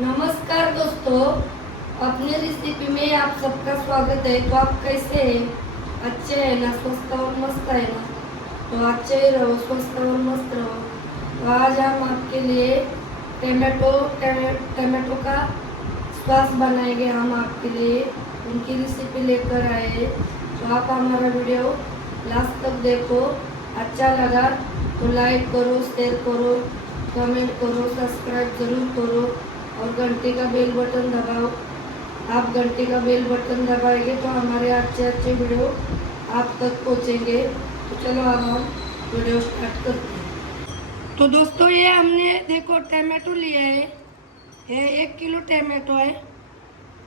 नमस्कार दोस्तों, अपनी रेसिपी में आप सबका स्वागत है। तो आप कैसे हैं? अच्छे हैं ना? स्वस्थ और मस्त है ना? तो अच्छे ही रहो, स्वस्थ और मस्त रहो। तो आज हम आपके लिए टमाटो का सॉस बनाएंगे। हम आपके लिए उनकी रेसिपी लेकर आए हैं। तो आप हमारा वीडियो लास्ट तक देखो। अच्छा लगा तो लाइक करो, शेयर करो, कमेंट करो, सब्सक्राइब जरूर करो और घंटे का बेल बटन दबाओ। आप घंटे का बेल बटन दबाएंगे तो हमारे अच्छे अच्छे वीडियो आप तक पहुंचेंगे। तो चलो अब हम वीडियो स्टार्ट करते हैं। तो दोस्तों, ये हमने देखो टमाटो लिया है, ये 1 किलो टमाटो है।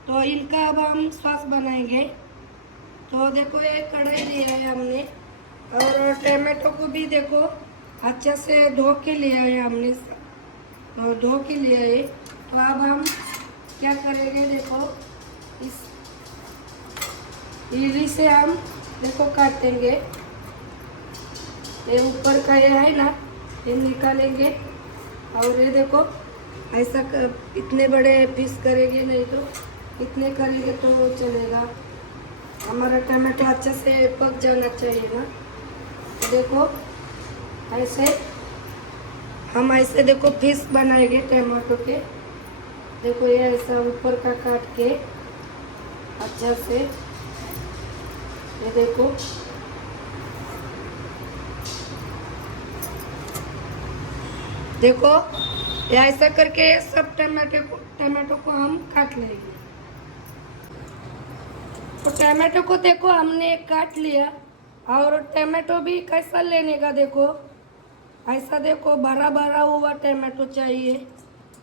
तो इनका अब हम सॉस बनाएंगे। तो देखो, ये कढ़ाई लिया है हमने और टमाटो को भी देखो अच्छे से धो के लिया है हमने। तो धो के लिया है। तो अब हम क्या करेंगे, देखो इस इली से हम देखो काटेंगे। ये ऊपर का ये है ना, ये निकालेंगे। और ये देखो ऐसा इतने बड़े पीस करेंगे, नहीं तो इतने करेंगे तो चलेगा। हमारा टमाटो अच्छे से पक जाना चाहिए ना। तो देखो ऐसे हम ऐसे देखो पीस बनाएंगे टमाटो के। देखो ये ऐसा ऊपर का काट के अच्छा से, ये देखो देखो ये ऐसा करके सब टमाटो को हम काट लेंगे। तो टमाटो को देखो हमने काट लिया। और टमाटो भी कैसा लेने का, देखो ऐसा देखो भरा भरा हुआ टमाटो चाहिए।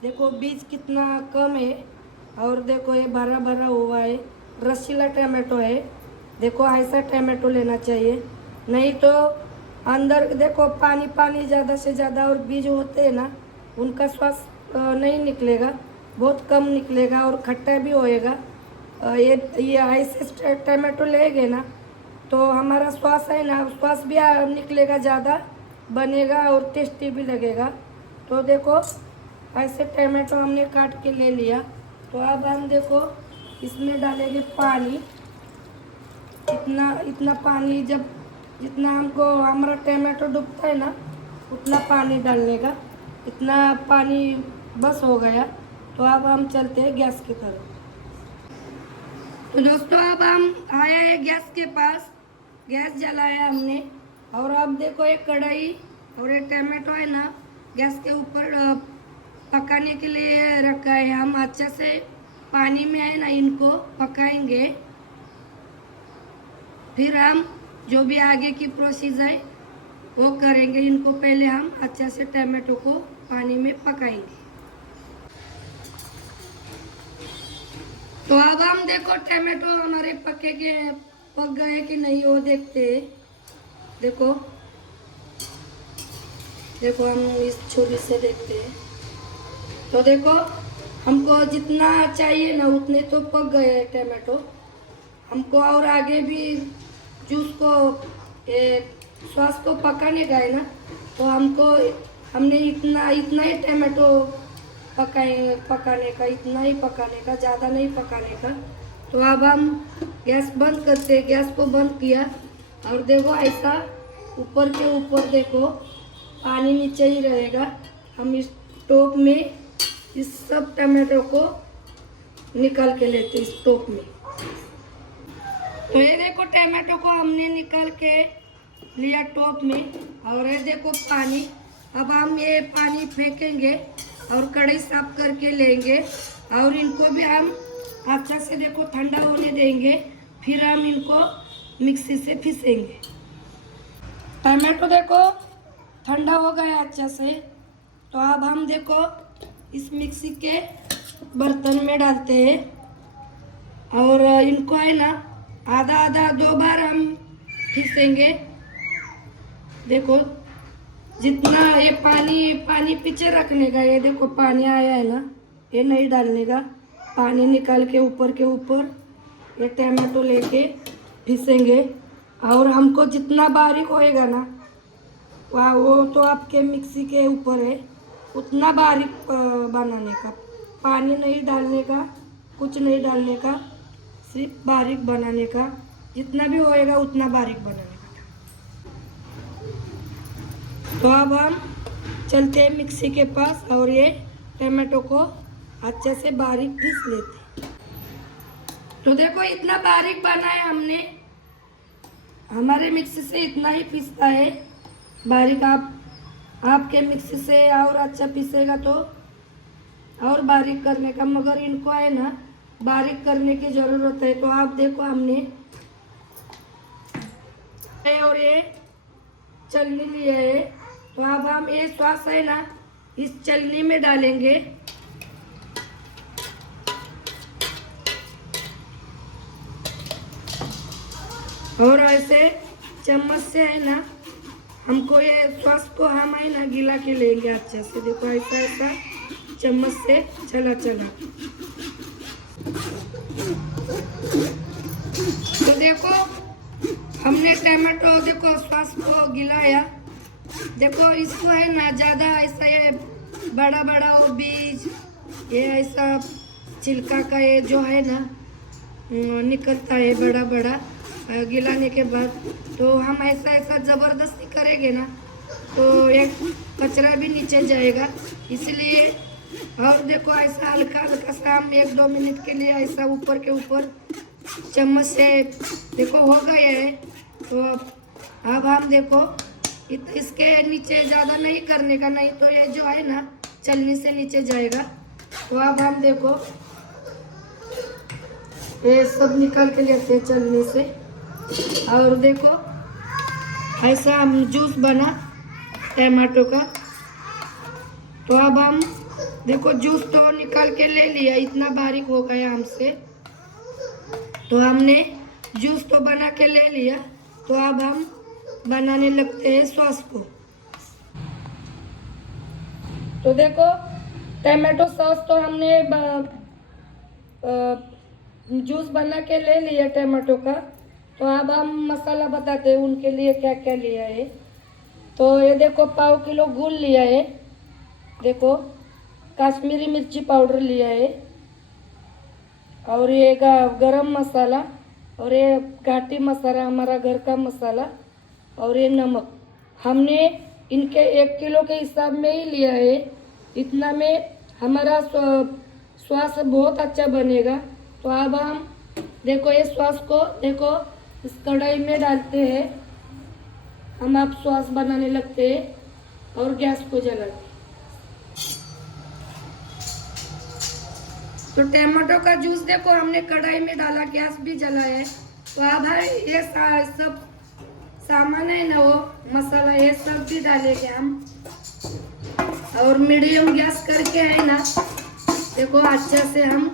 देखो बीज कितना कम है और देखो ये भरा भरा हुआ है, रसीला टमाटो है। देखो ऐसा टमाटो लेना चाहिए, नहीं तो अंदर देखो पानी पानी ज़्यादा से ज़्यादा और बीज होते हैं ना, उनका स्वाद नहीं निकलेगा, बहुत कम निकलेगा और खट्टा भी होएगा। ये ऐसे टमाटो लेंगे ना तो हमारा स्वाद है ना, स्वाद भी निकलेगा, ज़्यादा बनेगा और टेस्टी भी लगेगा। तो देखो ऐसे टमाटो हमने काट के ले लिया। तो अब हम देखो इसमें डालेंगे पानी। इतना पानी, जब जितना हमको हमारा टमाटो डूबता है ना उतना पानी डालने का। इतना पानी बस हो गया। तो अब हम चलते हैं गैस की तरफ। तो दोस्तों, अब हम आए हैं गैस के पास, गैस जलाया हमने। और अब देखो ये कढ़ाई और ये टमाटो है ना गैस के ऊपर पकाने के लिए रखा है। हम अच्छे से पानी में है ना इनको पकाएंगे। फिर हम जो भी आगे की प्रोसेस है वो करेंगे। इनको पहले हम अच्छे से टमाटो को पानी में पकाएंगे। तो अब हम देखो टमाटो हमारे पक गए कि नहीं वो देखते हैं। देखो देखो हम इस छुरी से देखते हैं। तो देखो हमको जितना चाहिए ना उतने तो पक गए हैं टमाटो। हमको और आगे भी जूस को सॉस को पकाने का है ना, तो हमने इतना इतना ही टमाटो पकाने का, इतना ही पकाने का, ज़्यादा नहीं पकाने का। तो अब हम गैस बंद करते हैं। गैस को बंद किया और देखो ऐसा ऊपर के ऊपर देखो पानी नीचे ही रहेगा। हम इस टोप में इस सब टमाटो को निकाल के लेते हैं इस टोप में। तो ये देखो टमाटो को हमने निकाल के लिया टोप में। और ये देखो पानी, अब हम ये पानी फेंकेंगे और कढ़ाई साफ करके लेंगे। और इनको भी हम अच्छा से देखो ठंडा होने देंगे। फिर हम इनको मिक्सी से पीसेंगे। टमाटो देखो ठंडा हो गया अच्छा से। तो अब हम देखो इस मिक्सी के बर्तन में डालते हैं और इनको है ना आधा आधा 2 बार हम पीसेंगे। देखो जितना ये पानी पीछे रखने का, ये देखो पानी आया है ना, ये नहीं डालने का। पानी निकाल के ऊपर के ऊपर ये टमाटो लेके पीसेंगे। और हमको जितना बारीक होएगा ना वो तो आपके मिक्सी के ऊपर है, उतना बारीक बनाने का। पानी नहीं डालने का, कुछ नहीं डालने का, सिर्फ बारीक बनाने का, जितना भी होएगा उतना बारीक बनाने का। तो अब हम चलते हैं मिक्सी के पास और ये टमाटो को अच्छे से बारीक पीस लेते हैं। तो देखो इतना बारीक बना है हमने, हमारे मिक्सी से इतना ही पीसता है बारीक। आपके मिक्सी से और अच्छा पीसेगा तो और बारीक करने का, मगर इनको है ना बारीक करने की ज़रूरत है। तो आप देखो हमने और ये चलनी लिए है, तो अब हम ये सॉस है ना इस चलनी में डालेंगे। और ऐसे चम्मच से है ना हमको ये सॉस को हम है ना गिला के लेंगे अच्छे से। देखो ऐसा ऐसा चम्मच से चला चला। तो देखो हमने टमाटो देखो सॉस को गिलाया। देखो इसको है ना ज़्यादा ऐसा ये बड़ा बड़ा वो बीज ये ऐसा छिलका का ये जो है ना निकलता है बड़ा बड़ा गिलाने के बाद, तो हम ऐसा ऐसा ज़बरदस्ती करेंगे ना तो एक कचरा भी नीचे जाएगा, इसलिए। और देखो ऐसा हल्का हल्का सा हम 1-2 मिनट के लिए ऐसा ऊपर के ऊपर चम्मच से देखो हो गया है। तो अब हम देखो इसके नीचे ज़्यादा नहीं करने का, नहीं तो ये जो है ना चलनी से नीचे जाएगा। तो अब हम देखो ये सब निकाल के लेते हैं चलनी से। और देखो ऐसा हम जूस बना टमाटो का। तो अब हम देखो जूस तो निकाल के ले लिया, इतना बारीक हो गया हमसे। तो हमने जूस तो बना के ले लिया। तो अब हम बनाने लगते हैं सॉस को। तो देखो टमाटो सॉस तो हमने जूस बना के ले लिया टमाटो का। तो अब हम मसाला बताते हैं उनके लिए क्या क्या लिया है। तो ये देखो 1/4 किलो गुड़ लिया है, देखो कश्मीरी मिर्ची पाउडर लिया है, और ये गरम मसाला, और ये घाटी मसाला हमारा घर का मसाला, और ये नमक। हमने इनके 1 किलो के हिसाब में ही लिया है। इतना में हमारा स्वाद बहुत अच्छा बनेगा। तो अब हम देखो ये सॉस को देखो इस कढ़ाई में डालते हैं हम। अब सॉस बनाने लगते हैं और गैस को जलाते हैं। तो टमाटो का जूस देखो हमने कढ़ाई में डाला, गैस भी जलाया है। तो अब है ये सब सामान है ना वो मसाला ये सब भी डालेंगे हम, और मीडियम गैस करके है ना देखो अच्छा से हम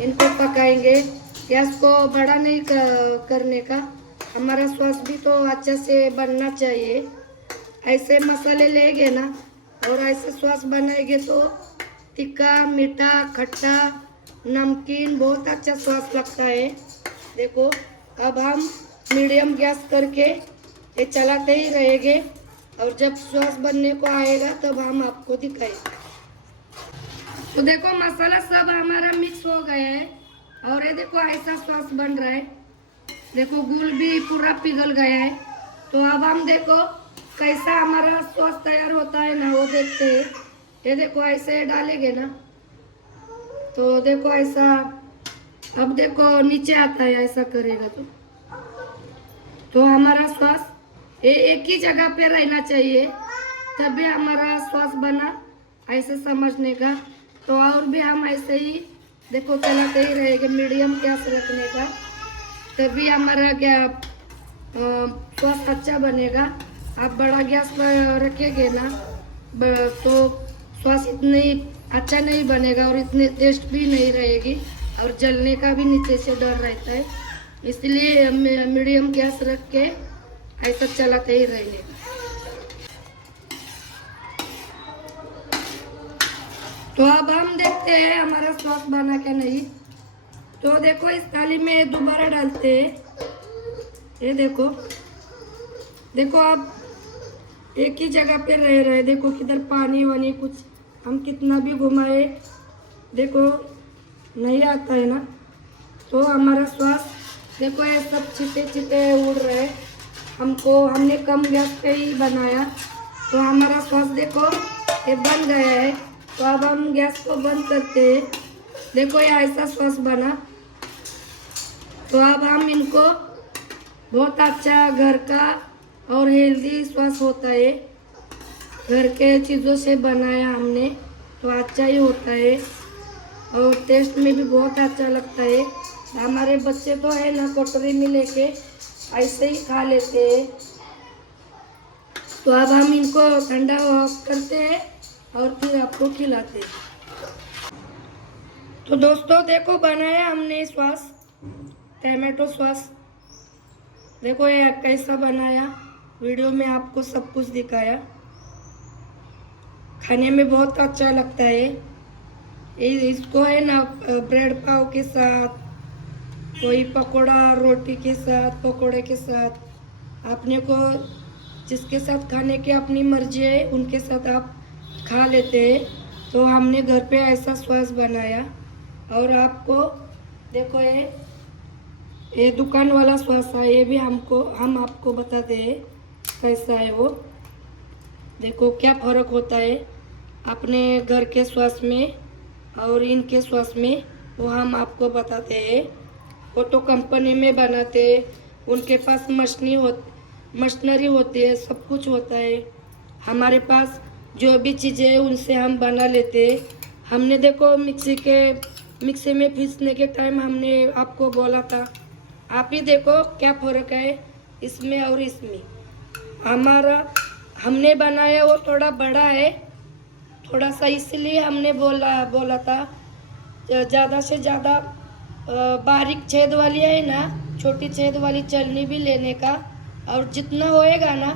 इनको पकाएंगे। गैस को बड़ा नहीं करने का, हमारा सॉस भी तो अच्छा से बनना चाहिए। ऐसे मसाले लेंगे ना और ऐसे सॉस बनाएंगे तो तीखा मीठा खट्टा नमकीन बहुत अच्छा सॉस लगता है। देखो अब हम मीडियम गैस करके ये चलाते ही रहेंगे, और जब सॉस बनने को आएगा तब हम आपको दिखाएंगे। तो देखो मसाला सब हमारा मिक्स हो गया है, और ये देखो ऐसा सॉस बन रहा है। देखो गुड़ भी पूरा पिघल गया है। तो अब हम देखो कैसा हमारा सॉस तैयार होता है ना वो देखते हैं। ये देखो ऐसे डालेंगे ना तो देखो ऐसा, अब देखो नीचे आता है ऐसा करेगा तो हमारा सॉस एक ही जगह पे रहना चाहिए, तभी हमारा सॉस बना, ऐसे समझने का। तो और भी हम ऐसे ही देखो चलाते ही रहेंगे, मीडियम गैस रखने का, तभी हमारा क्या सॉस अच्छा बनेगा। आप बड़ा गैस पर रखेंगे ना तो सॉस इतनी अच्छा नहीं बनेगा और इतने टेस्ट भी नहीं रहेगी, और जलने का भी नीचे से डर रहता है। इसलिए मीडियम गैस रख के ऐसा चलाते ही रहने का। तो अब हम देखते हैं हमारा सॉस बना क्या नहीं। तो देखो इस थाली में दोबारा डालते हैं। ये देखो देखो आप एक ही जगह पे रह रहे, देखो किधर पानी वानी कुछ हम कितना भी घुमाए देखो नहीं आता है ना, तो हमारा श्वास देखो ये सब छिटे छिटे उड़ रहे। हमने कम गैस पे ही बनाया, तो हमारा श्वास देखो ये बन गया है। तो अब हम गैस को बंद करते हैं। देखो ये ऐसा श्वास बना। तो अब हम इनको बहुत अच्छा घर का और हेल्दी श्वास होता है, घर के चीज़ों से बनाया हमने, तो अच्छा ही होता है और टेस्ट में भी बहुत अच्छा लगता है। हमारे बच्चे तो है ना कटोरी में लेके ऐसे ही खा लेते हैं। तो अब हम इनको ठंडा करते हैं और फिर आपको खिलाते हैं। तो दोस्तों देखो बनाया हमने सॉस, टमाटो सॉस। देखो ये कैसा बनाया, वीडियो में आपको सब कुछ दिखाया। खाने में बहुत अच्छा लगता है। इसको है ना ब्रेड पाव के साथ, कोई पकोड़ा रोटी के साथ, पकोड़े के साथ, अपने को जिसके साथ खाने की अपनी मर्जी है उनके साथ आप खा लेते हैं। तो हमने घर पे ऐसा सॉस बनाया और आपको देखो ये दुकान वाला सॉस है, ये भी हम आपको बताते हैं कैसा है वो। देखो क्या फ़र्क होता है अपने घर के सॉस में और इनके सॉस में, वो हम आपको बताते हैं। वो तो कंपनी में बनाते हैं, उनके पास मशीनरी होती है, सब कुछ होता है। हमारे पास जो भी चीज़ें है उनसे हम बना लेते हैं। हमने देखो मिक्सी में पीसने के टाइम हमने आपको बोला था, आप ही देखो क्या फ़र्क है इसमें और इसमें। हमने बनाया वो थोड़ा बड़ा है, थोड़ा सा इसलिए हमने बोला था ज़्यादा से ज़्यादा बारीक छेद वाली है ना, छोटी छेद वाली चलनी भी लेने का, और जितना होएगा ना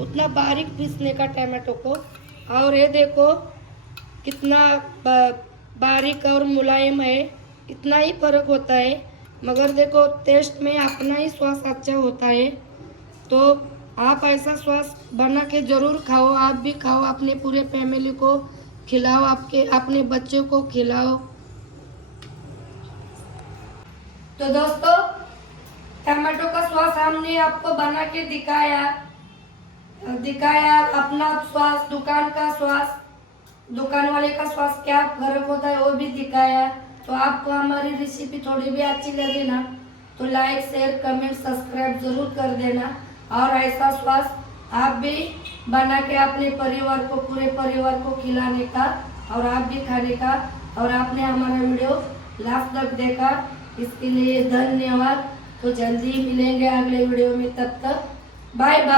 उतना बारीक पीसने का टमाटो को। और ये देखो कितना बारीक और मुलायम है, इतना ही फ़र्क होता है। मगर देखो टेस्ट में अपना ही स्वाद अच्छा होता है। तो आप ऐसा स्वाद बना के ज़रूर खाओ, आप भी खाओ, अपने पूरे फैमिली को खिलाओ, अपने बच्चों को खिलाओ। तो दोस्तों टमाटो का सॉस हमने आपको बना के दिखाया अपना स्वाद, दुकान वाले का स्वाद क्या फर्क होता है वो भी दिखाया। तो आपको हमारी रेसिपी थोड़ी भी अच्छी लगी ना तो लाइक शेयर कमेंट सब्सक्राइब जरूर कर देना। और ऐसा स्वाद आप भी बना के अपने परिवार को, पूरे परिवार को खिलाने का और आप भी खाने का। और आपने हमारा वीडियो लास्ट तक देखा इसके लिए धन्यवाद। तो जल्दी मिलेंगे अगले वीडियो में, तब तक बाय बाय।